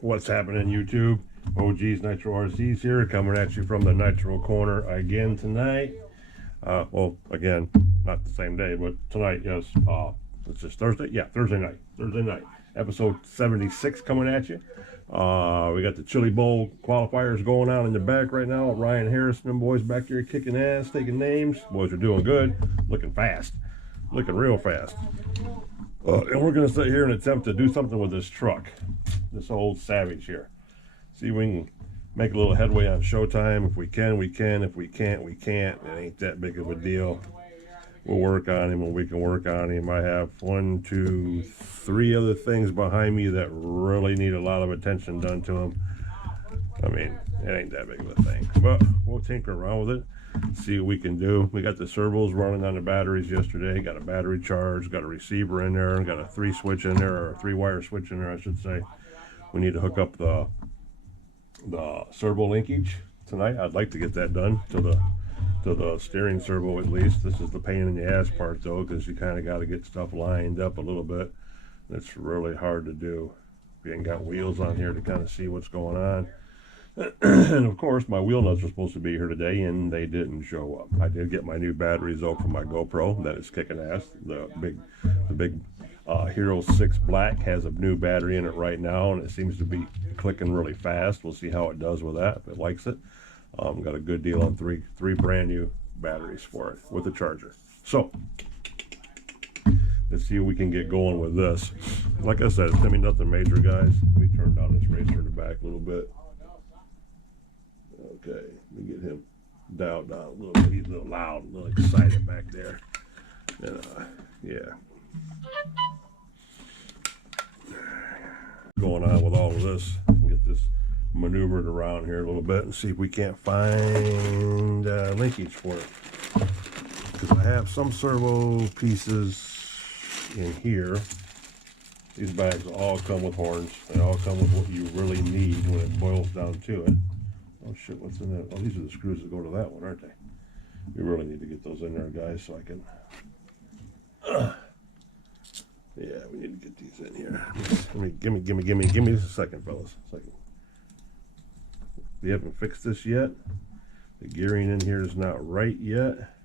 What's happening, YouTube? OG's Nitro RC's here, coming at you from the Nitro corner again tonight. Well, again, not the same day, but tonight, yes. It's just Thursday? Yeah, Thursday night. Episode 76 coming at you. We got the Chili Bowl qualifiers going on in the back right now. Ryan Harrison and boys back here kicking ass, taking names. Boys are doing good, looking fast, looking real fast. And we're going to sit here and attempt to do something with this truck, this old Savage here. See if we can make a little headway on ShowTime. If we can, we can. If we can't, we can't. It ain't that big of a deal. We'll work on him when we can work on him. I have 1, 2, 3 other things behind me that really need a lot of attention done to them. I mean, it ain't that big of a thing. But we'll tinker around with it, see what we can do. We got the servos running on the batteries yesterday. Got a battery charge, got a receiver in there, got a 3-switch in there, or a 3-wire switch in there, I should say. We need to hook up the servo linkage tonight. I'd like to get that done to the steering servo at least. This is the pain in the ass part though, because you kind of got to get stuff lined up a little bit. It's really hard to do. We ain't got wheels on here to kind of see what's going on. And of course my wheel nuts are supposed to be here today and they didn't show up. I did get my new batteries though for my GoPro. That is kicking ass. The big Hero 6 Black has a new battery in it right now, and it seems to be clicking really fast. We'll see how it does with that, if it likes it. Got a good deal on three brand new batteries for it with a charger. So let's see if we can get going with this. Like I said, it's gonna be nothing major, guys. We turned down this racer in the back a little bit. Okay, let me get him dialed down a little bit. He's a little loud, a little excited back there. And yeah. Going on with all of this, get this maneuvered around here a little bit and see if we can't find linkage for it, because I have some servo pieces in here. These bags all come with horns. They all come with what you really need when it boils down to it. Oh shit, what's in there? Oh, these are the screws that go to that one, aren't they? We really need to get those in there, guys, so I can yeah, we need to get these in here. Give me just a second, fellas. Second. We haven't fixed this yet. The gearing in here is not right yet.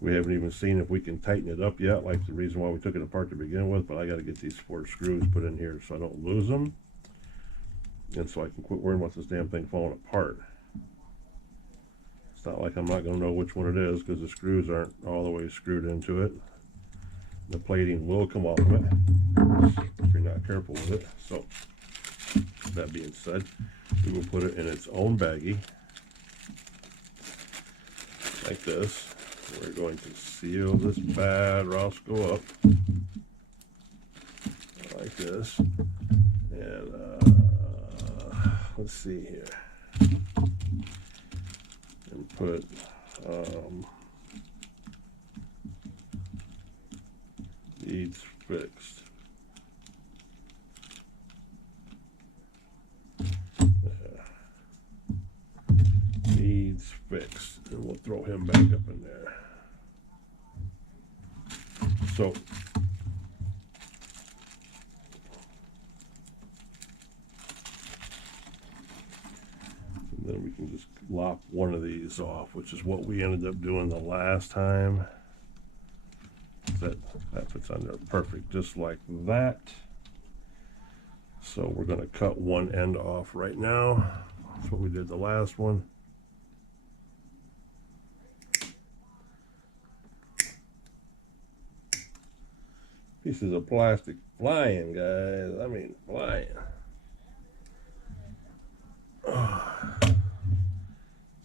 We haven't even seen if we can tighten it up yet, like the reason why we took it apart to begin with, but I got to get these 4 screws put in here so I don't lose them. And so I can quit worrying about this damn thing falling apart. It's not like I'm not going to know which one it is, because the screws aren't all the way screwed into it. The plating will come off of it if you're not careful with it. So that being said, we will put it in its own baggie like this. We're going to seal this bad rascal up like this, and let's see here, and put needs fixed. Needs fixed, and we'll throw him back up in there. So and then we can just lop one of these off, which is what we ended up doing the last time. That fits on there perfect, just like that. So we're going to cut one end off right now. That's what we did the last one. Pieces of plastic flying, guys. I mean, flying.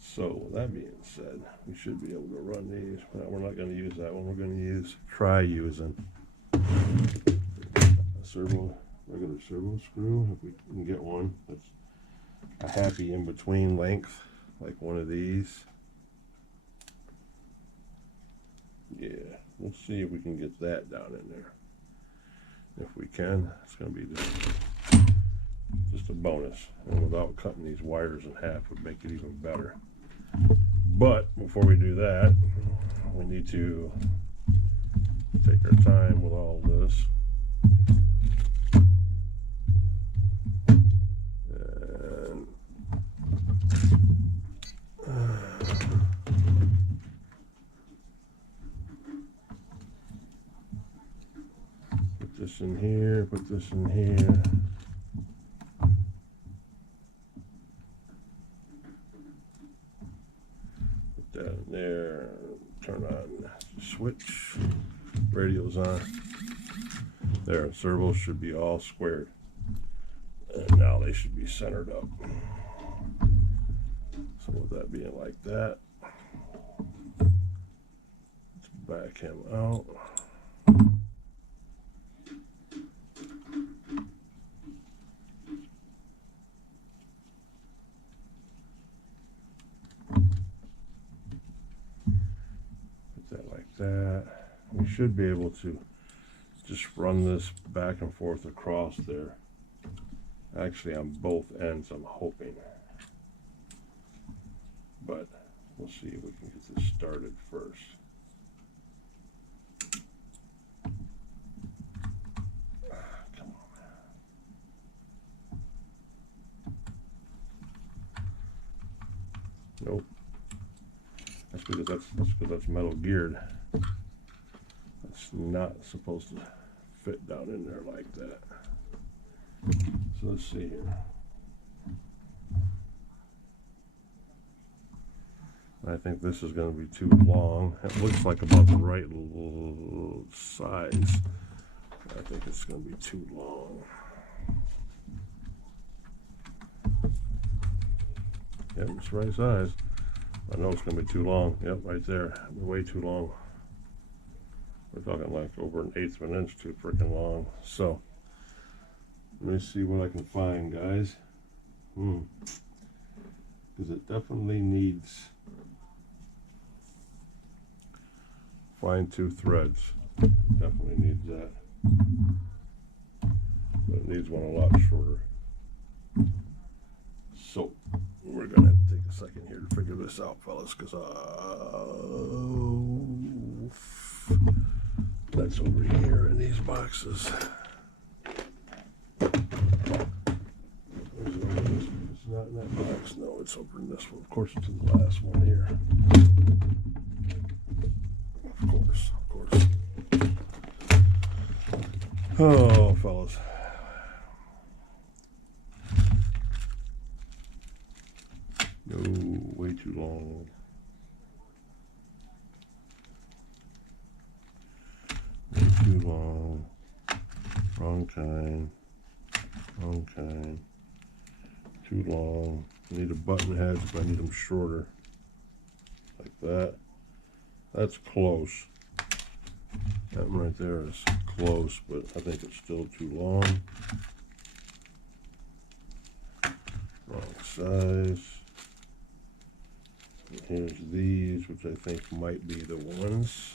So with that being said, we should be able to run these. Well, we're not going to use that one. We're going to try using a regular servo screw, if we can get one that's a happy in between length, like one of these. Yeah, we'll see if we can get that down in there. If we can, it's going to be just a bonus, and without cutting these wires in half would make it even better. But before we do that, we need to take our time with all this. this in here, put this in here. Put that in there, turn on the switch, radio's on. There, servos should be all squared. And now they should be centered up. So with that being like that, let's back him out. Put that like that. We should be able to just run this back and forth across there. Actually, on both ends, I'm hoping. But we'll see if we can get this started first. Come on. Nope. That's because that's metal geared. It's not supposed to fit down in there like that. So let's see here. I think this is going to be too long. It looks like about the right size. I think it's going to be too long. Yep, it's the right size. I know it's going to be too long. Yep, right there. Way too long. We're talking like over 1/8 of an inch too freaking long. So let me see what I can find, guys. Because it definitely needs fine-tooth threads. Definitely needs that. But it needs one a lot shorter. So we're gonna have to take a second here to figure this out, fellas, because that's over here in these boxes. It's not in that box. No, it's over in this one. Of course, it's in the last one here. Of course. Oh, fellas. No, way too long. Way too long. Wrong kind. Too long. I need a button heads, but I need them shorter. Like that. That's close. That one right there is close, but I think it's still too long. Wrong size. And here's these, which I think might be the ones.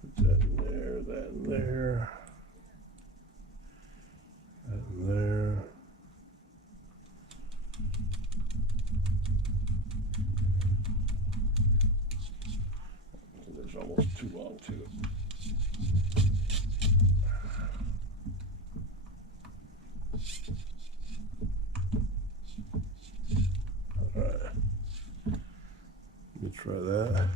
Put that in there, that in there. That in there. There's almost too long too. Alright. Let me try that.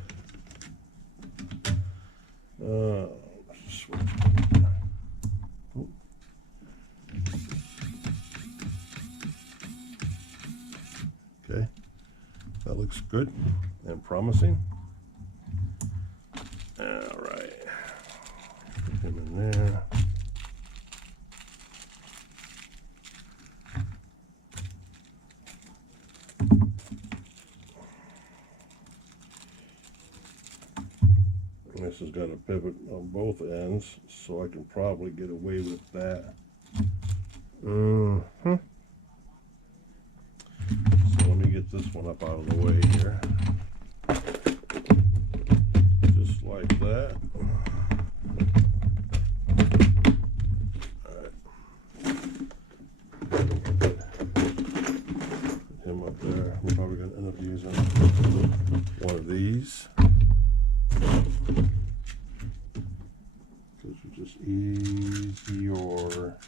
Switch. Oh. Okay, that looks good and promising. All right, put him in there. This has got a pivot on both ends, so I can probably get away with that. So let me get this one up out of the way here. Just like that. Alright. Put him up there. We're probably going to end up using one of these. Because they're just easier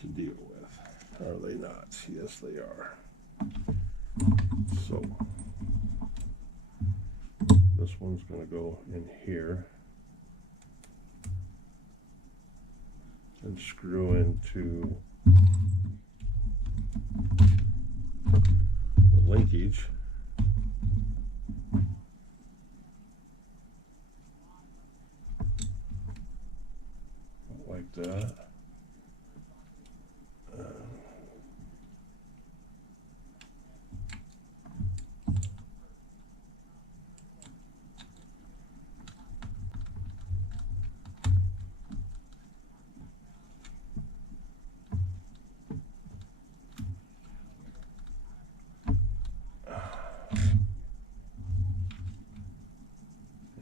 to deal with. Are they not? not. Yes, they are. So this one's going to go in here and screw into the linkage. Like that.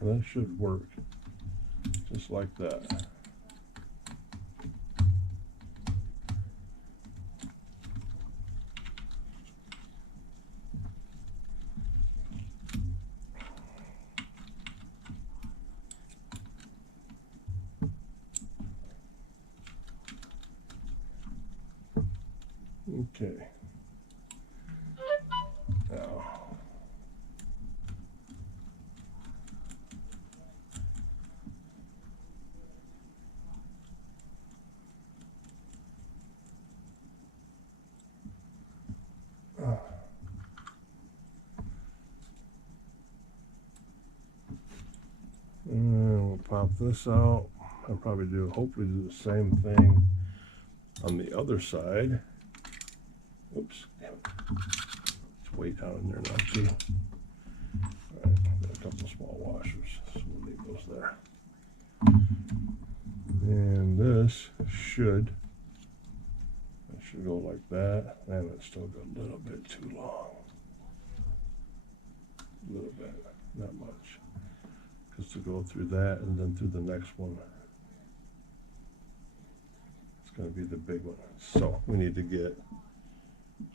That should work just like that. Okay. Now, and we'll pop this out. I'll probably hopefully do the same thing on the other side. Oops, damn it. It's way down in there now too. Alright, got a couple of small washers, so we'll leave those there. And this should go like that, and it's still got a little bit too long. A little bit, not much. Just to go through that and then through the next one. It's going to be the big one. So we need to get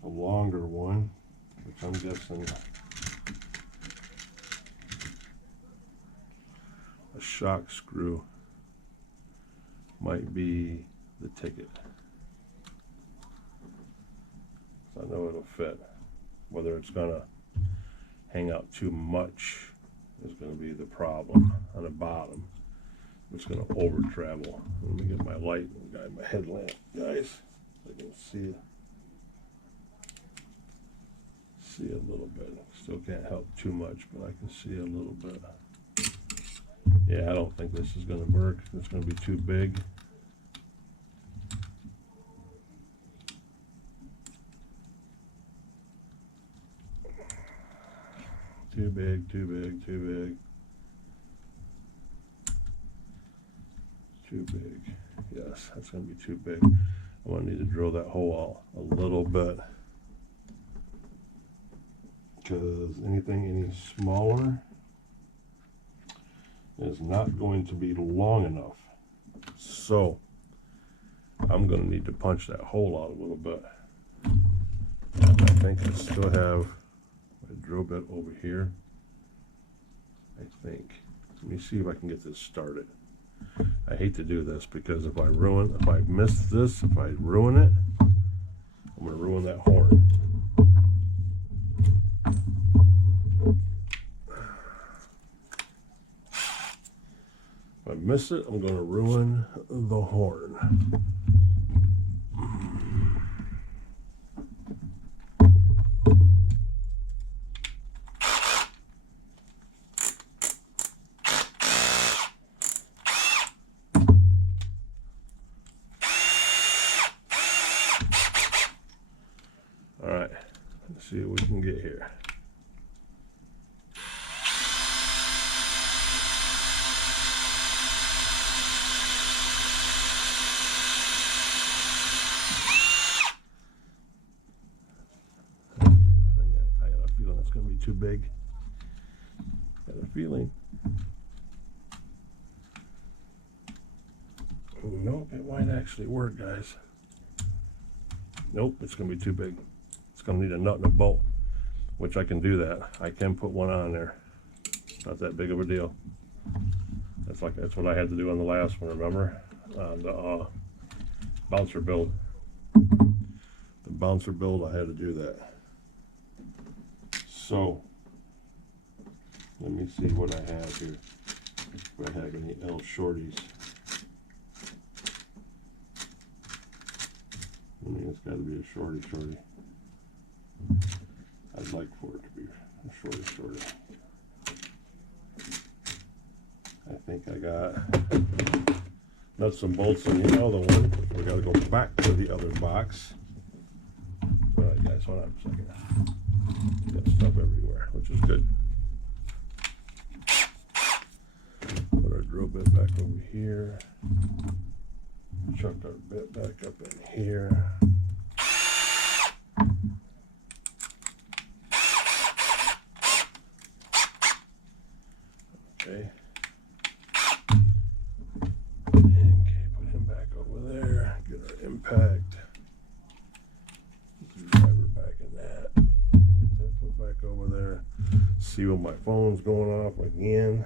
a longer one, which I'm guessing a shock screw might be the ticket. So I know it'll fit. Whether it's going to hang out too much is going to be the problem on the bottom. It's going to over travel. Let me get my light and guide my headlamp, guys, so I can see a little bit. Still can't help too much, but I can see a little bit. Yeah, I don't think this is going to work. It's going to be too big. Too big, too big, too big. Too big. Yes, that's going to be too big. I'm going to need to drill that hole out a little bit, because anything any smaller is not going to be long enough. So I'm going to need to punch that hole out a little bit. I think I still have a drill bit over here. I think. Let me see if I can get this started. I hate to do this because if I miss this, if I ruin it, I'm going to ruin that horn. If I miss it, I'm going to ruin the horn. All right, let's see what we can get here. I got a feeling it's going to be too big. Got a feeling. Nope, it might actually work, guys. Nope, it's going to be too big. It's going to need a nut and a bolt, which I can do that. I can put one on there. Not that big of a deal. That's what I had to do on the last one, remember? On the bouncer build. The bouncer build, I had to do that. So, let me see what I have here. If I have any L shorties. I mean, it's got to be a shorty. I'd like for it to be a shorty. I think I got nuts and bolts in the other one. We got to go back to the other box. All right, guys, hold on a second. Got stuff everywhere, which is good. Put our drill bit back over here. Chuck our bit back up in here. Okay. Okay, put him back over there. Get our impact. Put the driver back in that. Put that put back over there. See when my phone's going off again.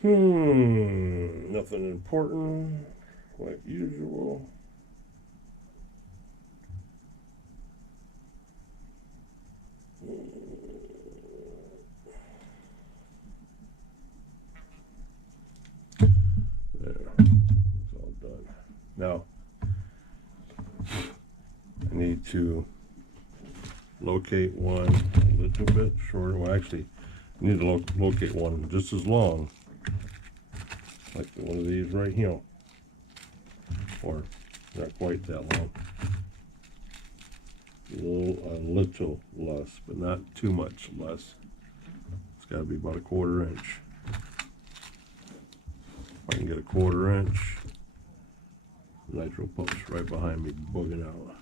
Nothing important, like usual. There, it's all done. Now, I need to locate one a little bit shorter. Well, actually, I need to locate one just as long, like one of these right here, or not quite that long. A little less, but not too much less. It's got to be about a 1/4 inch. If I can get a 1/4 inch, Nitro pump's right behind me, bugging out.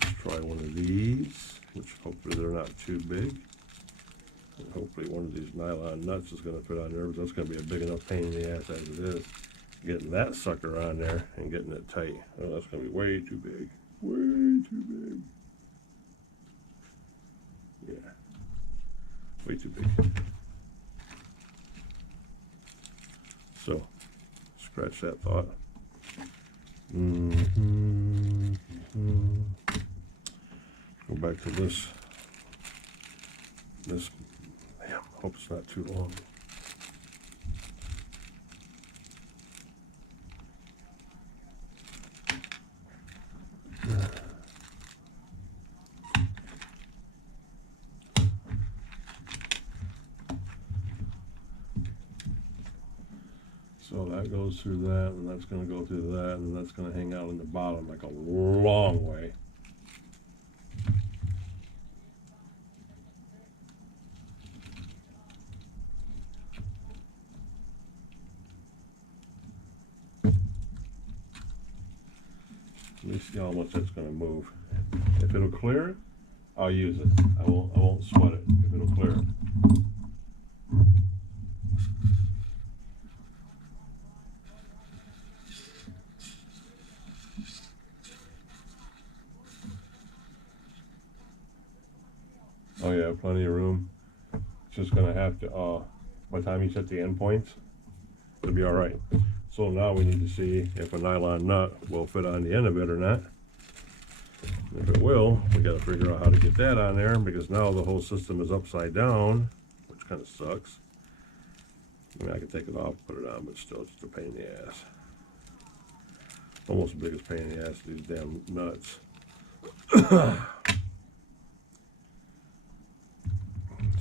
Let's try one of these, which hopefully they're not too big. And hopefully one of these nylon nuts is going to fit on there, but that's going to be a big enough pain in the ass as it is. Getting that sucker on there and getting it tight. Oh, that's going to be way too big. Way too big. Yeah. Way too big. So, scratch that thought. Go back to this. Damn, hope it's not too long. So that goes through that, and that's going to go through that, and that's going to hang out in the bottom like a long way. Let me see how much that's going to move. If it'll clear it, I'll use it. I won't sweat it if it'll clear it. Oh yeah, plenty of room. It's just gonna have to, by the time you set the end points, it'll be all right. So now we need to see if a nylon nut will fit on the end of it or not. If it will, we gotta figure out how to get that on there, because now the whole system is upside down, which kind of sucks. I mean, I can take it off, put it on, but still, it's just a pain in the ass. Almost the biggest pain in the ass, these damn nuts.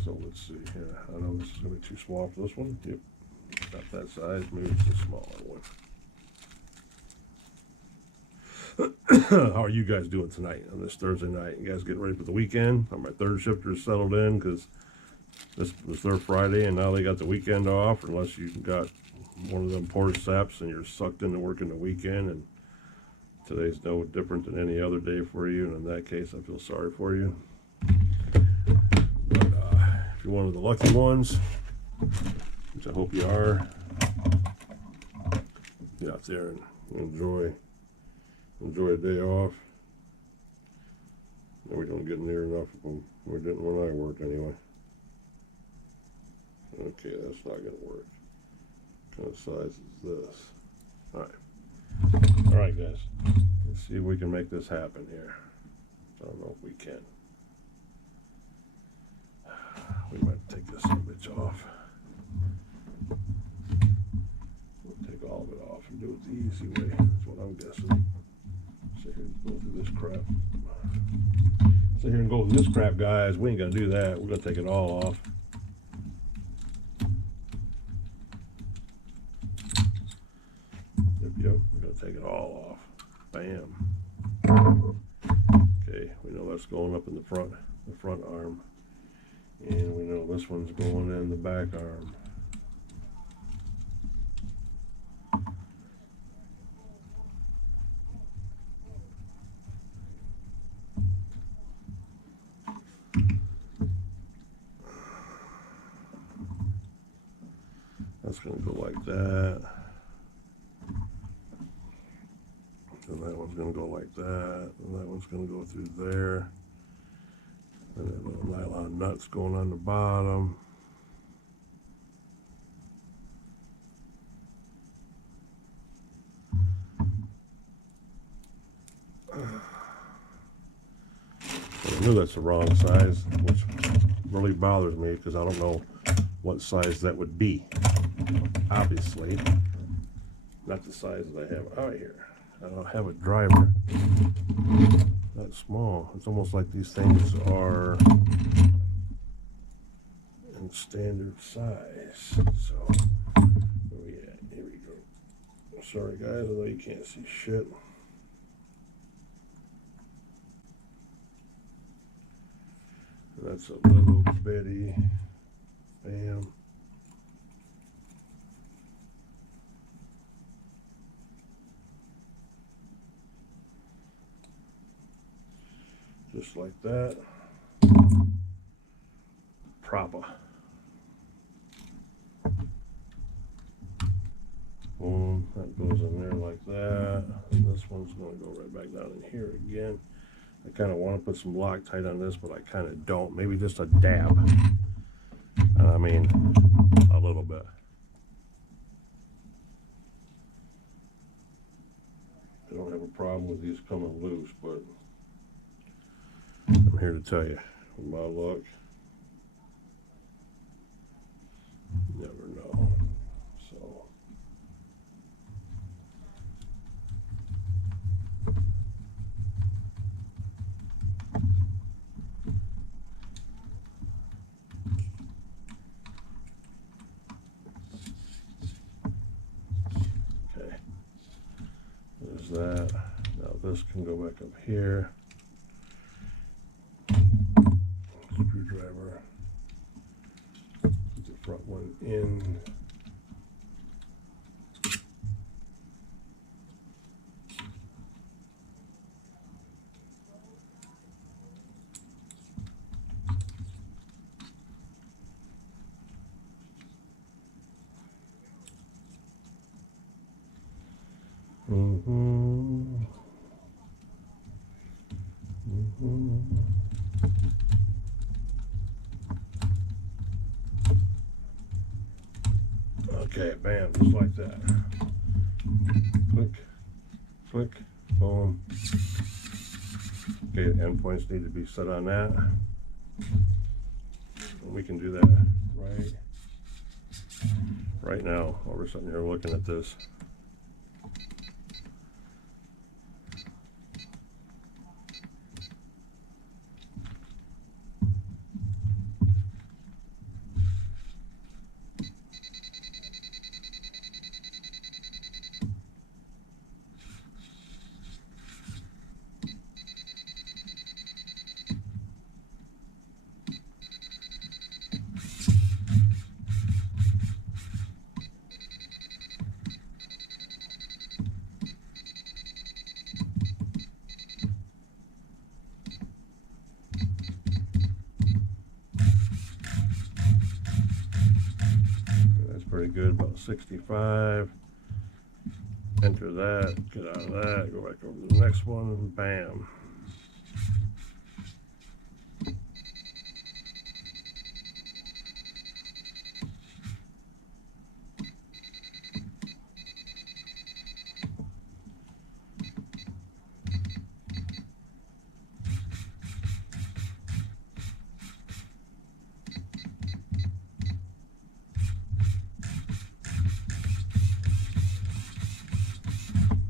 So let's see here. I know this is going to be too small for this one. Yep, not that size. Maybe it's a smaller one. How are you guys doing tonight on this Thursday night? You guys getting ready for the weekend? My third shifters settled in because this was their Friday, and now they got the weekend off. Unless you got one of them poor saps and you're sucked into working the weekend, and today's no different than any other day for you. And in that case, I feel sorry for you. But if you're one of the lucky ones, which I hope you are, get out there and enjoy a day off. And we don't get near enough of them. We didn't when I worked anyway. Okay, that's not going to work. What kind of size is this? Alright guys, let's see if we can make this happen here. I don't know if we can. We might take this bitch off. We'll take all of it off and do it the easy way. That's what I'm guessing. Sit here and go through this crap. Sit here and go through this crap, guys. We ain't gonna do that. We're gonna take it all off. Yep, we're gonna take it all off. Bam. Okay, we know that's going up in the front arm. And we know this one's going in the back arm. That's going to go like that. And that one's going to go like that. And that one's going to go through there. And then little nylon nuts going on the bottom. I knew that's the wrong size, which really bothers me because I don't know what size that would be. Obviously, not the size that I have out here. I don't have a driver that small. It's almost like these things are in standard size. So, where we at? Here we go. Sorry guys, I know you can't see shit. That's a little bitty. Bam. Just like that. Proper. Boom. That goes in there like that. And this one's going to go right back down in here again. I kind of want to put some Loctite on this, but I kind of don't. Maybe just a dab. I mean, a little bit. I don't have a problem with these coming loose, but I'm here to tell you, with my luck, you never know. So, okay, there's that. Now this can go back up here. Screwdriver, put the front one in. Okay, bam, just like that. Click, click, boom. Okay, the endpoints need to be set on that. And we can do that right now while we're sitting here looking at this. Pretty good, about 65. Enter that, get out of that, go back over to the next one, bam.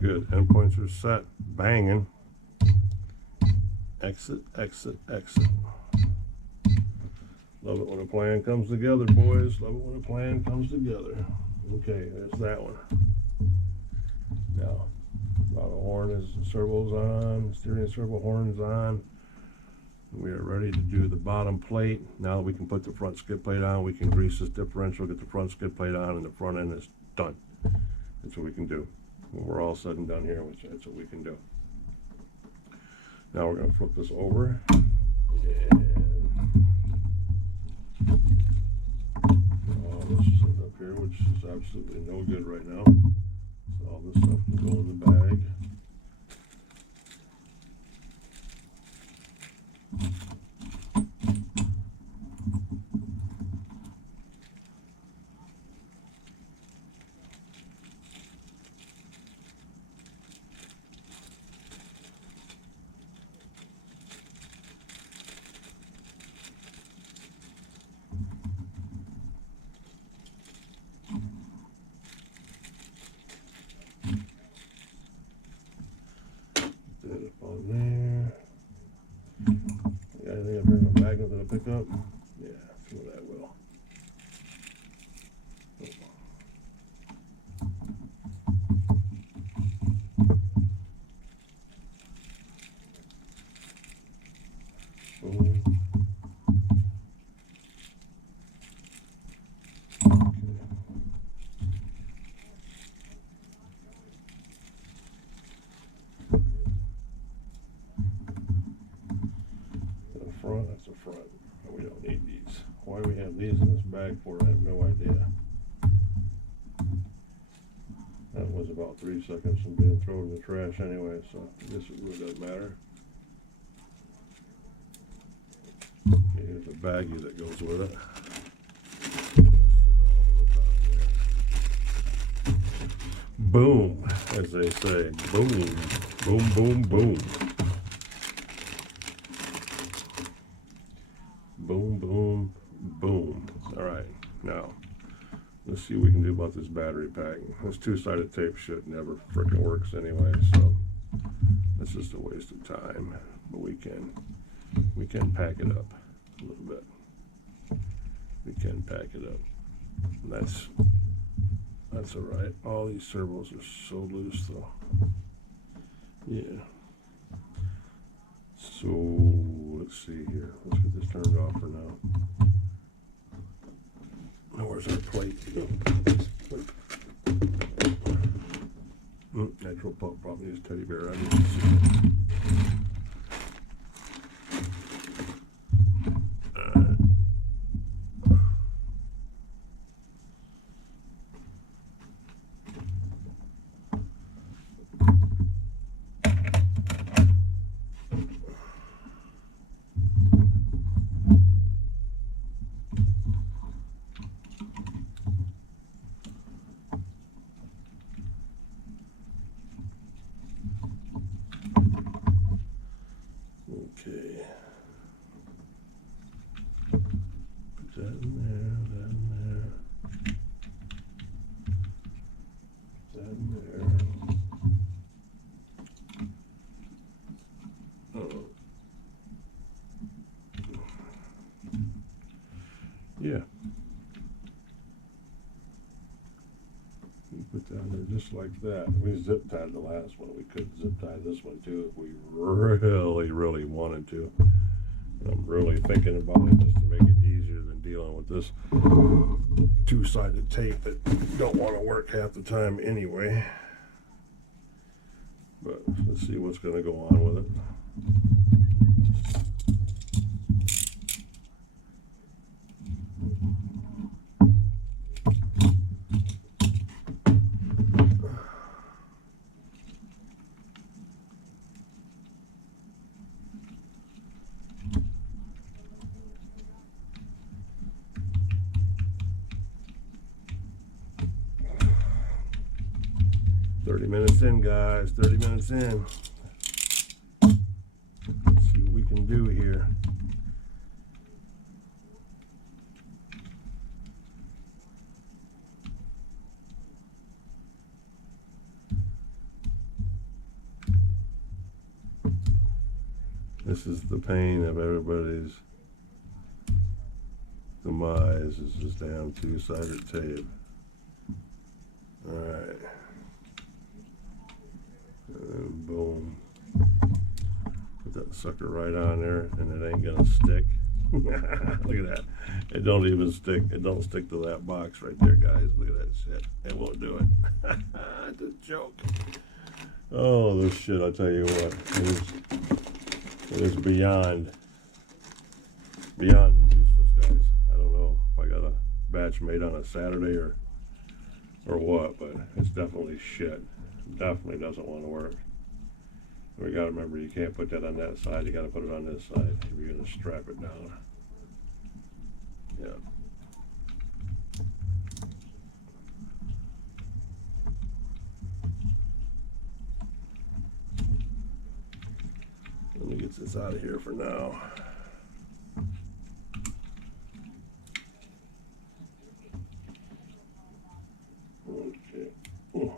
Good. Endpoints are set. Banging. Exit, exit, exit. Love it when a plan comes together, boys. Love it when a plan comes together. Okay, there's that one. Now, throttle horn is, servo's on, steering servo horn is on. We are ready to do the bottom plate. Now we can put the front skid plate on. We can grease this differential, get the front skid plate on, and the front end is done. That's what we can do. When we're all said and done here, which that's what we can do. Now we're going to flip this over. And this is up here, which is absolutely no good right now. So all this stuff can go in the bag. Pick up? Yeah, sure that will. Boom. The front, that's the front. We don't need these. Why we have these in this bag for, I have no idea. That was about 3 seconds from being thrown in the trash anyway, so I guess it really doesn't matter. Okay, here's a baggie that goes with it. Boom, as they say. Boom, boom, boom, boom. Boom, boom, boom. All right, now let's see what we can do about this battery pack. This two-sided tape shit never freaking works anyway, so it's just a waste of time. But we can pack it up a little bit. We can pack it up. That's all right. All these servos are so loose though. Yeah. So let's see here. Let's get this turned off for now. Now where's our plate? Nitro pump probably needs teddy bear. I need to see it. Okay. Put that in there, that in there. Put that in there. Oh. Yeah. You put that in there just like that. We zip tied the last one. We could zip tie this one too if we really wanted to. I'm really thinking about it just to make it easier than dealing with this two-sided tape that don't want to work half the time anyway. But let's see what's going to go on with it. Minutes in, guys. 30 minutes in. Let's see what we can do here. This is the pain of everybody's demise, is this damn two-sided tape. Alright. And boom. Put that sucker right on there, and it ain't gonna stick. Look at that. It don't even stick. It don't stick to that box right there, guys. Look at that shit. It won't do it. It's a joke. Oh, this shit, I tell you what. It is beyond useless, guys. I don't know if I got a batch made on a Saturday or what, but it's definitely shit. Definitely doesn't want to work. We gotta remember, you can't put that on that side. You gotta put it on this side if you're gonna strap it down. Yeah. Let me get this out of here for now. Okay. Oh.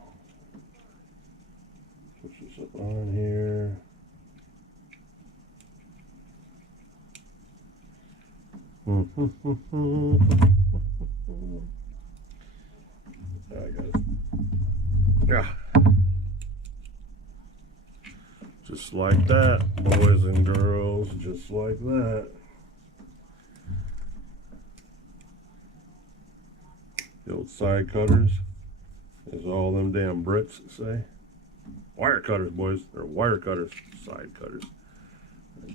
Switch this up on here. I got it. Yeah. Just like that, boys and girls, just like that. The old side cutters, as all them damn Brits say. Wire cutters, boys. They're wire cutters, side cutters.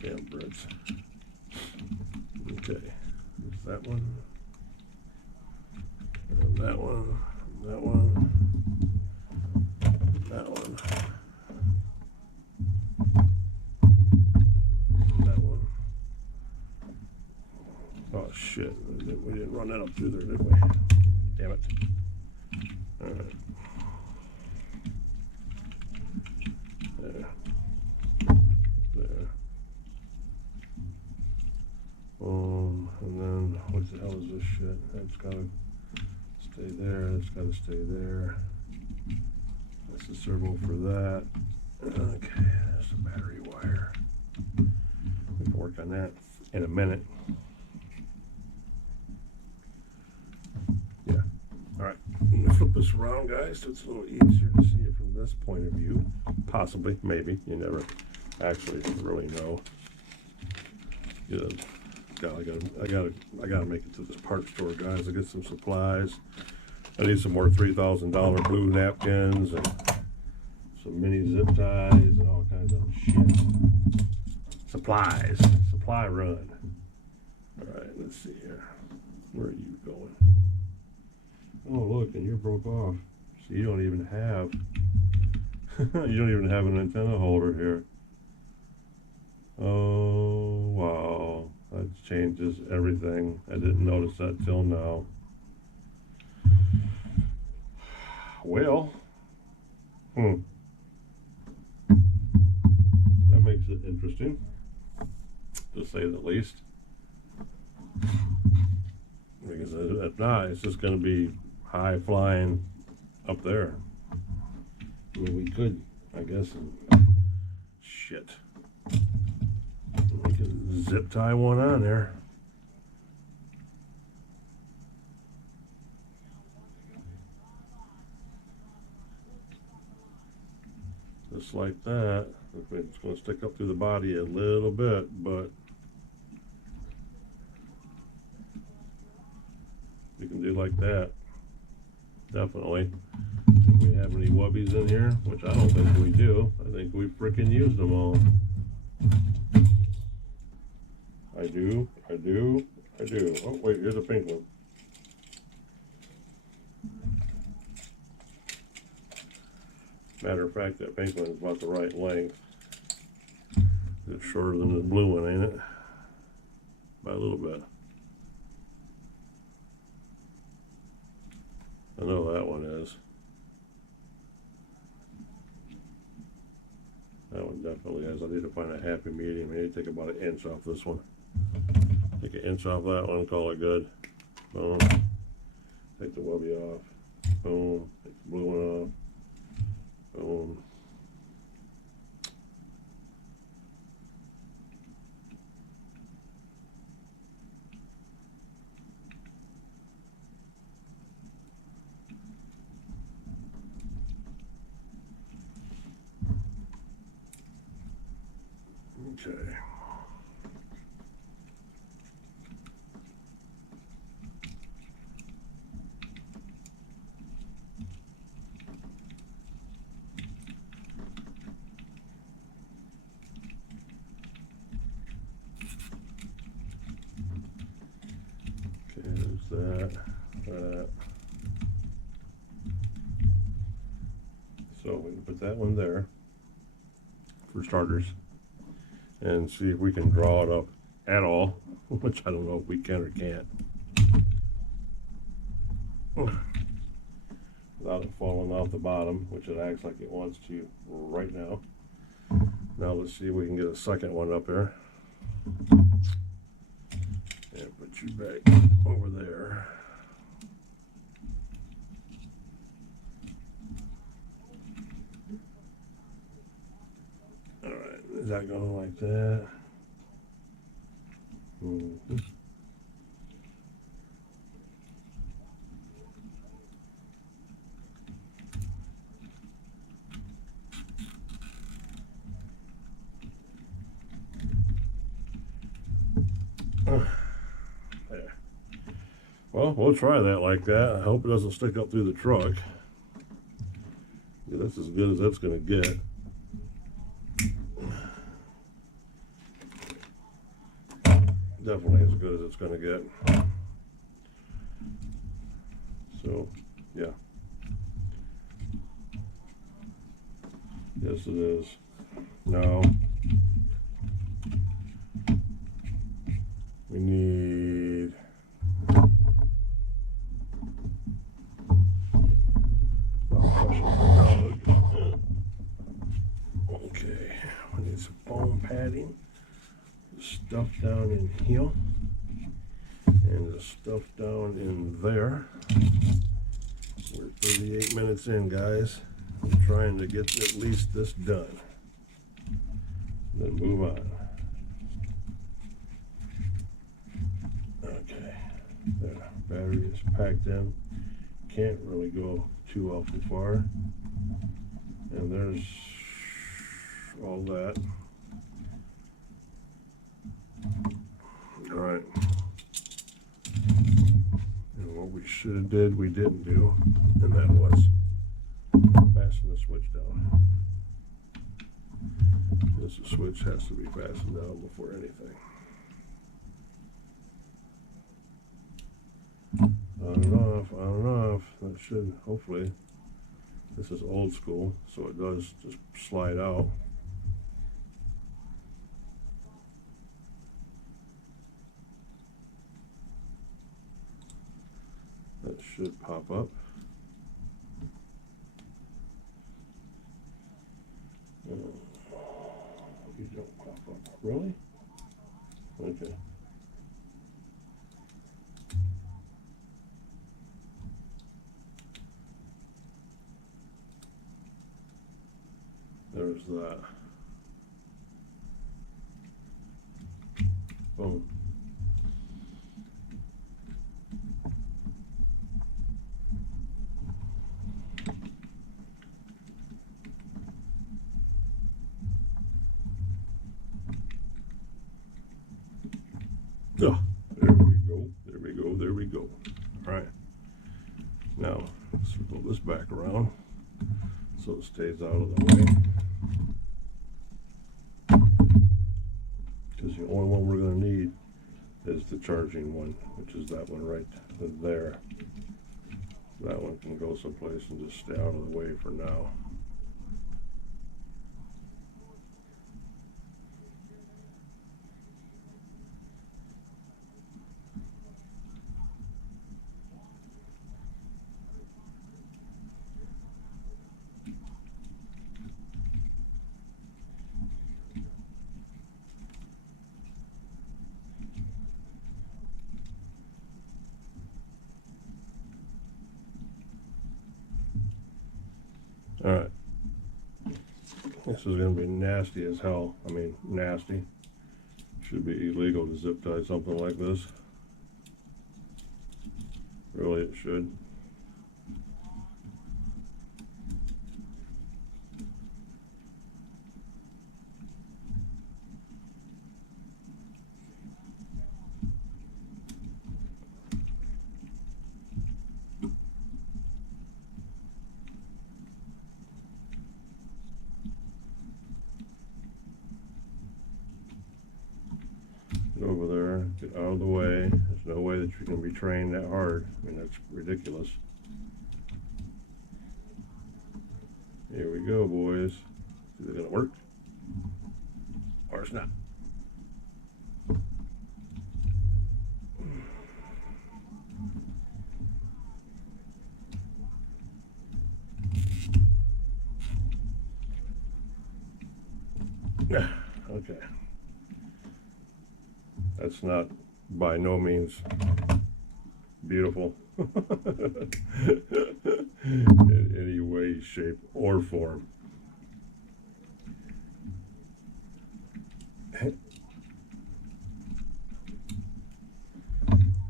Damn Brits. Okay, there's that one. And that one. And that one. That one. That one. Oh shit! We didn't run that up through there, did we? Damn it! All right. There. There. And then what the hell is this shit? That's gotta stay there. That's gotta stay there. That's the servo for that. Okay, there's the battery wire. We can work on that in a minute. Yeah. All right. I'm gonna flip this around, guys, so it's a little easier to see it from this point of view. Possibly, maybe. You never actually really know. Yeah. I gotta make it to this parts store, guys. I get some supplies. I need some more $3,000 blue napkins and some mini zip ties and all kinds of shit. Supplies. Supply run. Alright, let's see here. Where are you going? Oh look, and you're broke off. So you don't even have an antenna holder here. Oh wow. That changes everything. I didn't notice that till now. Well, that makes it interesting, to say the least. Because if not, it's just going to be high flying up there. I mean, we could, I guess, shit. We can zip tie one on there. Just like that. It's going to stick up through the body a little bit, but you can do like that. Definitely. If we have any wubbies in here, which I don't think we do, I think we frickin' used them all. I do. Oh, wait, here's a pink one. Matter of fact, that pink one is about the right length. It's shorter than the blue one, ain't it? By a little bit. I know that one is. That one definitely is. I need to find a happy medium. I need to take about an inch off this one. Take an inch off that one, call it good. Boom. Take the wubby off. Boom. Take the blue one off. Boom. that. So we can put that one there for starters and see if we can draw it up at all, which I don't know if we can or can't. Without it falling off the bottom, which it acts like it wants to right now. Now let's see if we can get a second one up there. And put you back over there. Alright, is that going like that? Mm-hmm. There. Well, we'll try that like that. I hope it doesn't stick up through the truck. Yeah, that's as good as that's going to get. Definitely as good as it's going to get. So, yeah. Yes, it is. Now, we need okay, we need some foam padding, stuff down in here, and the stuff down in there. We're 38 minutes in, guys. I'm trying to get at least this done. Then move on. Okay, there, battery is packed in. Can't really go too awful far. And there's all that. All right. And what we should have did, we didn't do, and that was fasten the switch down. This switch has to be fastened down before anything. On and off. That should, hopefully, this is old school, so it does just slide out. That should pop up. You don't pop up. Really? Okay. There's that. Boom. Oh, there we go. There we go. There we go. All right. Now, circle this back around so it stays out of the way. Because the only one we're going to need is the charging one, which is that one right there. That one can go someplace and just stay out of the way for now. All right. This is going to be nasty as hell. I mean, nasty. Should be illegal to zip tie something like this. Really, it should. Over there, get out of the way. There's no way that that you can be trained that hard. I mean, that's ridiculous. Here we go, boys. Is it gonna work? Or it's not. Okay. That's not by no means beautiful in any way, shape, or form.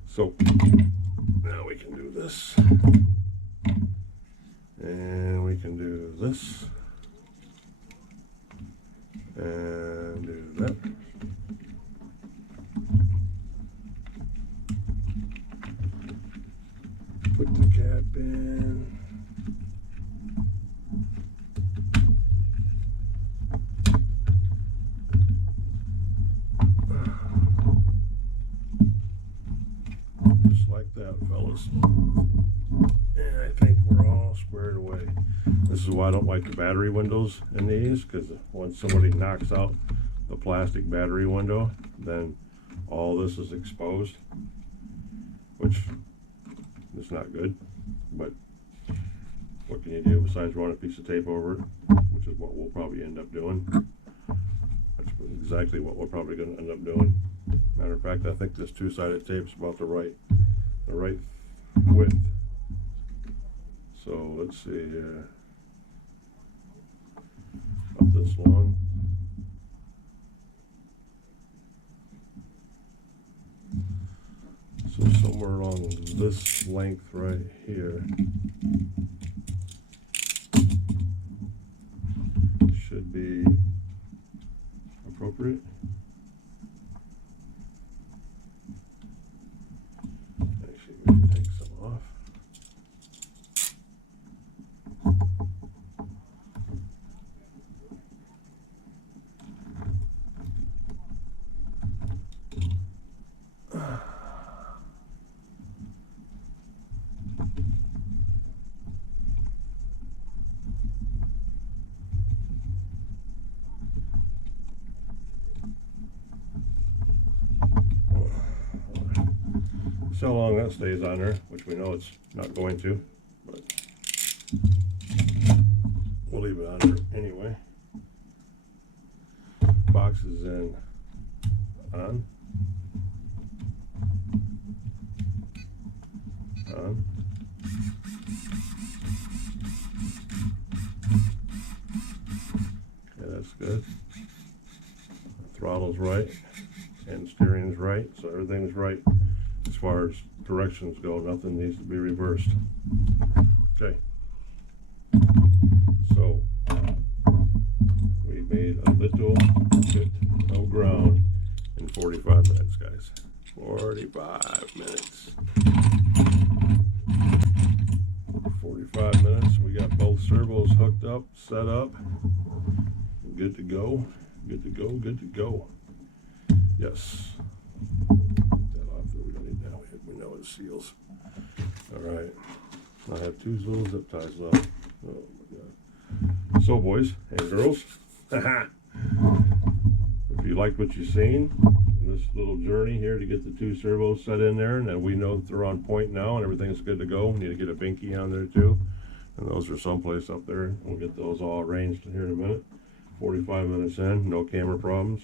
So now we can do this, and we can do this, and do that. Put the cap in. Just like that, fellas. And I think we're all squared away. This is why I don't like the battery windows in these, because when somebody knocks out the plastic battery window, then all this is exposed, which is not good. But what can you do besides run a piece of tape over it, which is what we'll probably end up doing. That's exactly what we're probably going to end up doing. Matter of fact, I think this two-sided tape is about the right width. So let's see here. About this long. So somewhere along this length right here should be appropriate. Actually, we can take some off. So long that stays on there, which we know it's not going to, but we'll leave it on there anyway. Box is in on. Okay, that's good. Throttle's right and steering's right, so everything's right. As far as directions go, nothing needs to be reversed. Okay. So we made a little bit of ground in 45 minutes, guys. 45 minutes. 45 minutes. We got both servos hooked up, set up. Good to go. Good to go. Good to go. Yes. Seals. All right. I have two little zip ties left. Oh my God. So, boys and girls, if you liked what you've seen, this little journey here to get the two servos set in there, and then we know that they're on point now and everything's good to go. We need to get a binky on there too, and those are someplace up there. We'll get those all arranged here in a minute. 45 minutes in, no camera problems.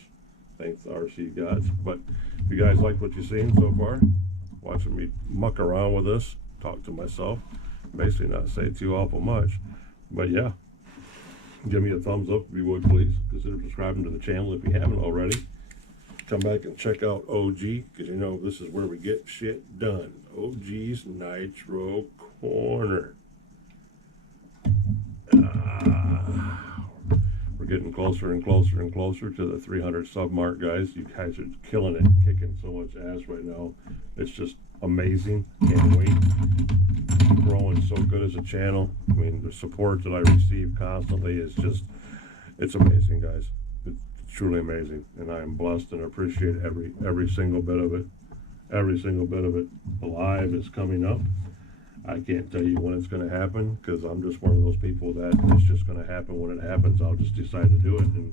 Thanks to RC gods. But if you guys liked what you've seen so far, watching me muck around with this, talk to myself, basically not say too awful much, but yeah, give me a thumbs up if you would, please. Consider subscribing to the channel if you haven't already. Come back and check out OG, because you know this is where we get shit done. OG's Nitro Corner. We're getting closer and closer and closer to the 300 sub mark, guys. You guys are killing it, kicking so much ass right now. It's just amazing. Can't wait. Growing so good as a channel. I mean, the support that I receive constantly is just, it's amazing, guys. It's truly amazing, and I am blessed and appreciate every single bit of it. every single bit of it alive is coming up. I can't tell you when it's going to happen, because I'm just one of those people that it's just going to happen when it happens. I'll just decide to do it, and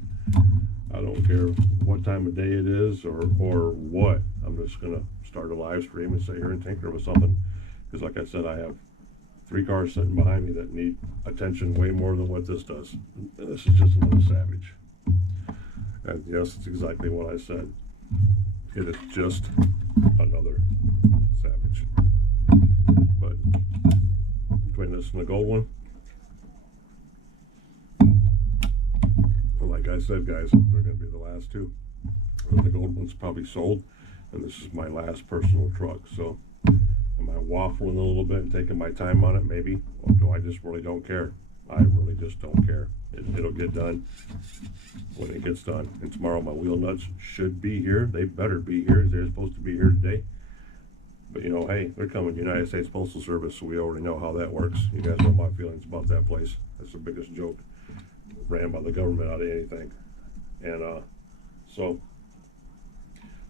I don't care what time of day it is or what. I'm just going to start a live stream and sit here and tinker with something, because like I said, I have 3 cars sitting behind me that need attention way more than what this does. And this is just another Savage. And yes, it's exactly what I said. It is just another Savage. But between this and the gold one, like I said, guys, they're going to be the last 2. The gold one's probably sold, and this is my last personal truck. So am I waffling a little bit and taking my time on it? Maybe. Or do I just really don't care? I really just don't care. It'll get done when it gets done. And tomorrow my wheel nuts should be here. They better be here. They're supposed to be here today. But you know, hey, they're coming. United States Postal Service, so we already know how that works. You guys know my feelings about that place. That's the biggest joke ran by the government out of anything. And so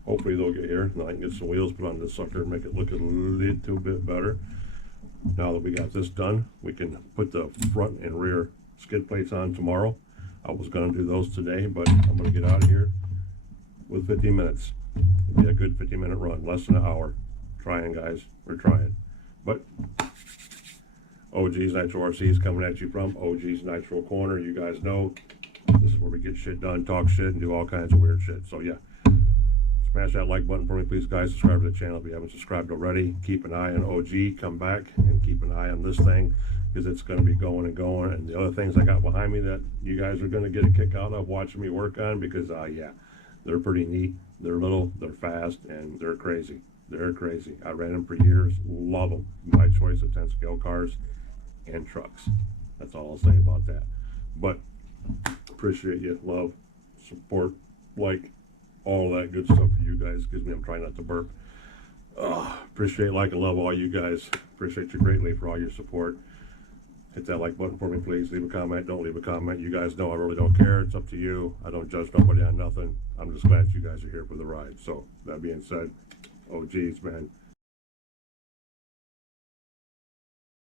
hopefully they'll get here, and I can get some wheels put on this sucker and make it look a little bit better. Now that we got this done, we can put the front and rear skid plates on tomorrow. I was going to do those today, but I'm going to get out of here with 15 minutes. It'll be a good 15-minute run, less than an hour. Trying, guys, we're trying. But OG's Nitro RC is coming at you from OG's Nitro Corner. You guys know this is where we get shit done, talk shit, and do all kinds of weird shit. So yeah, smash that like button for me, please, guys. Subscribe to the channel if you haven't subscribed already. Keep an eye on OG. Come back and keep an eye on this thing, because it's going to be going and going. And the other things I got behind me that you guys are going to get a kick out of watching me work on, because yeah, they're pretty neat. They're little, they're fast, and they're crazy. They're crazy. I ran them for years. Love them. My choice of 10 scale cars and trucks. That's all I'll say about that. But appreciate you. Love, support, like, all that good stuff for you guys. Excuse me, I'm trying not to burp. Appreciate, like, and love all you guys. Appreciate you greatly for all your support. Hit that like button for me, please. Leave a comment. Don't leave a comment. You guys know I really don't care. It's up to you. I don't judge nobody on nothing. I'm just glad you guys are here for the ride. So that being said, oh geez, man,